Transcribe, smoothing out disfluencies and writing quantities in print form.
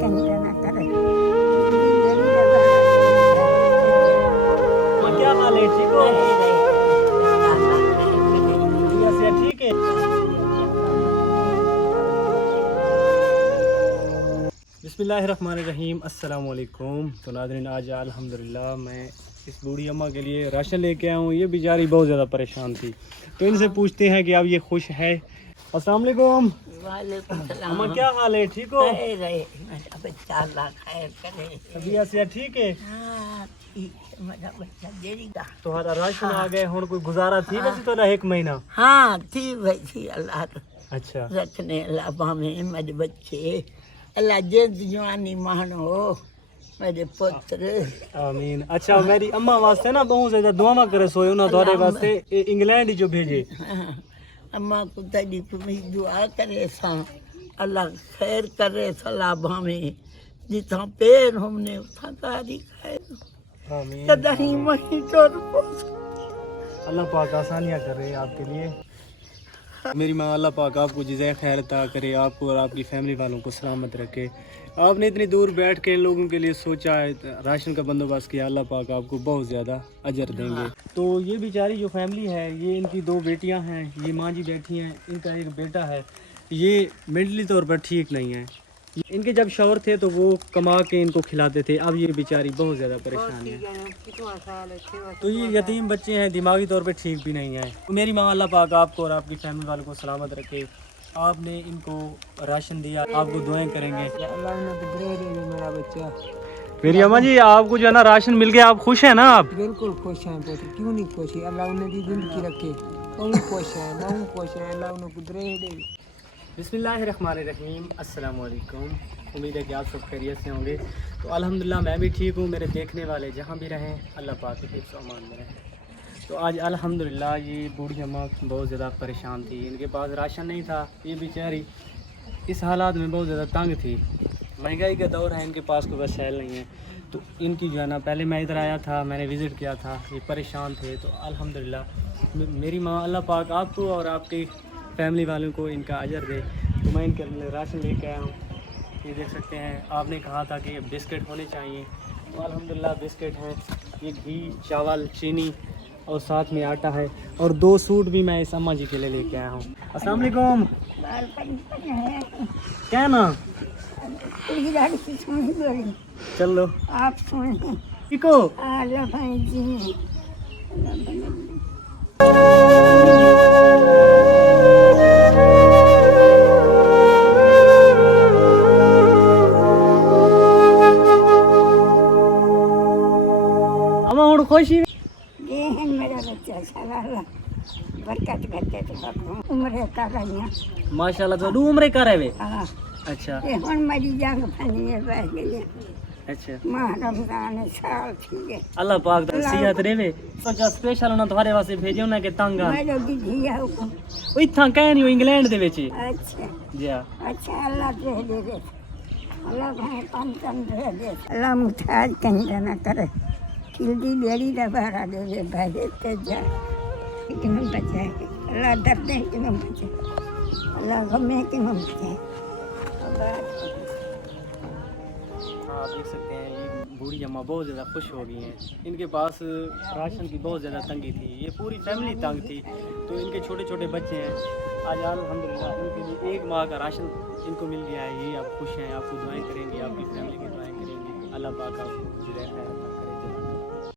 ना करे। क्या हाल है, ठीक हो? बढ़िया से ठीक है। बिस्मिल्लाहिर्रहमानिर्रहीम, अस्सलाम वालेकुम। तो नाज़रीन, आज अल्हम्दुलिल्लाह मैं इस बूढ़ी अम्मा के लिए राशन लेके आया हूँ। ये बेचारी बहुत ज़्यादा परेशान थी, तो इनसे पूछते हैं कि अब ये खुश है। अस्सलाम वालेकुम। वालेकुम सलाम। अम्मा क्या हाल है, ठीक हो? मेरा बच्चा अल्लाह खैर करे। तबीयत से ठीक है? हाँ ठीक है, मेरा बच्चा देगा। तुम्हारा राशन आ गए, हुण कोई गुजारा थी वैसे तो ना एक महीना? हाँ थी भाई थी, अल्लाह अच्छा रखने अल्लाह बामे मेरे बच्चे, अल्लाह जिंद जवानी मानो मेरे पुत्र। आमीन। अच्छा, मेरी अम्मा वास्ते ना बहुत ज्यादा दुआवा करे सोए उन्होंने थोड़े वास्ते इंग्लैंड ही जो भेजे। हाँ, अम्मा को तेरी तुम्हें दुआ करे सा, अल्लाह खैर करे सलाह बामे, जितना पेड़ हमने उठा तारी खैर आमीन। कदही वही तोड़ अल्लाह पाक आसानियाँ कर रहे हैं आपके लिए। मेरी माँ, अल्लाह पाक आपको जज़ाए खैर अता करे, आपको और आपकी फैमिली वालों को सलामत रखे। आपने इतनी दूर बैठ के इन लोगों के लिए सोचा है, राशन का बंदोबस्त किया, अल्लाह पाक आपको बहुत ज़्यादा अजर देंगे। तो ये बेचारी जो फैमिली है, ये इनकी दो बेटियां हैं, ये माँ जी बैठी हैं, इनका एक बेटा है। ये मेंटली तौर पर ठीक नहीं है। इनके जब शौहर थे तो वो कमा के इनको खिलाते थे, अब ये बेचारी बहुत ज़्यादा परेशान है। तो ये यतीम बच्चे हैं, दिमागी तौर पे ठीक भी नहीं है। तो मेरी माँ, अल्लाह पाक आपको और आपकी फैमिली वालों को सलामत रखे। आपने इनको राशन दिया, आपको दुआएं करेंगे। मेरा बच्चा मेरी अम्मा जी, आपको जो है ना राशन मिल गया, आप खुश हैं ना? आप बिल्कुल खुश हैं पुत्र, क्यों नहीं खुश है? अल्लाह उन्हें दी जिंदगी रखे, तुम खुश है ना, हम खुश है, अल्लाह उन्हें कुदरे दे। बिस्मिल्लाहिर्रहमानिर्रहीम, अस्सलाम वालेकुम। उम्मीद है कि आप सब खैरियत से होंगे। तो अल्हम्दुलिल्लाह मैं भी ठीक हूँ। मेरे देखने वाले जहाँ भी रहें, अल्लाह पाक के हिफ्ज़ व अमान में रहें। तो आज अल्हम्दुलिल्लाह ये बूढ़ी अम्मा बहुत ज़्यादा परेशान थी, इनके पास राशन नहीं था। ये बेचारी इस हालात में बहुत ज़्यादा तंग थी। महंगाई का दौर है, इनके पास कोई वसाइल नहीं है। तो इनकी जो है ना, पहले मैं इधर आया था, मैंने विज़िट किया था, ये परेशान थे। तो अल्हम्दुलिल्लाह मेरी माँ, अल्लाह पाक आपको और आपकी फैमिली वालों को इनका अजर दे। तो मैं इनके लिए राशन लेके आया हूँ। ये देख सकते हैं, आपने कहा था कि बिस्किट होने चाहिए, तो अल्हम्दुलिल्लाह बिस्किट हैं। ये घी, चावल, चीनी और साथ में आटा है, और 2 सूट भी मैं इस अम्मा जी के लिए लेके आया हूँ। अस्सलाम वालेकुम। क्या ना चलो, आप सुन ठीक हो? आला भाई जी। अम्मा हुण खुश ही? ये है मेरा बच्चा साला बरकत करते तो उम्र का गया। माशाल्लाह, तो उम्र कर है वे। हाँ अच्छा ये हुन मेरी जंग फनी है बह गई। अच्छा, माह रमजान साल ठीक है। अल्लाह पाक दा सेहत देवे। सोचा स्पेशल ना तुम्हारे वास्ते भेजे उन्हें के तंग आ। मैं लोग दिया हुकुम। ओ इत्थां कह नहीं हो, इंग्लैंड दे विच। अच्छा जी हां। अच्छा, अल्लाह दे अल्लाह भाई कम दे अल्लाह मुताज कहीं ना करे। खिलदी बेड़ी दा बारा दे भाई ते जा कि हम बचाए, अल्लाह दर्द है कि हम बचाए, अल्लाह गमे कि हम बचाए। आप देख सकते हैं, ये बूढ़ी अम्मा बहुत ज़्यादा खुश हो गई हैं। इनके पास राशन की बहुत ज़्यादा तंगी थी, ये पूरी फैमिली तंग थी। तो इनके छोटे छोटे बच्चे हैं, आज अल्हम्दुलिल्लाह इनके लिए 1 माह का राशन इनको मिल गया है। ये आप खुश हैं, आपको दुआएं करेंगे, आपकी फैमिली की दुआएं करेंगे। अल्लाह पाक आपको